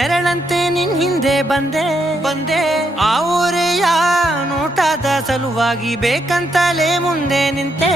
ನೆರಳಂತೆ ನಿನ್ ಹಿಂದೆ ಬಂದೆ ಆ ಊರೆಯ ನೋಟದ ಸಲುವಾಗಿ ಬೇಕಂತಲೇ ಮುಂದೆ ನಿಂತೆ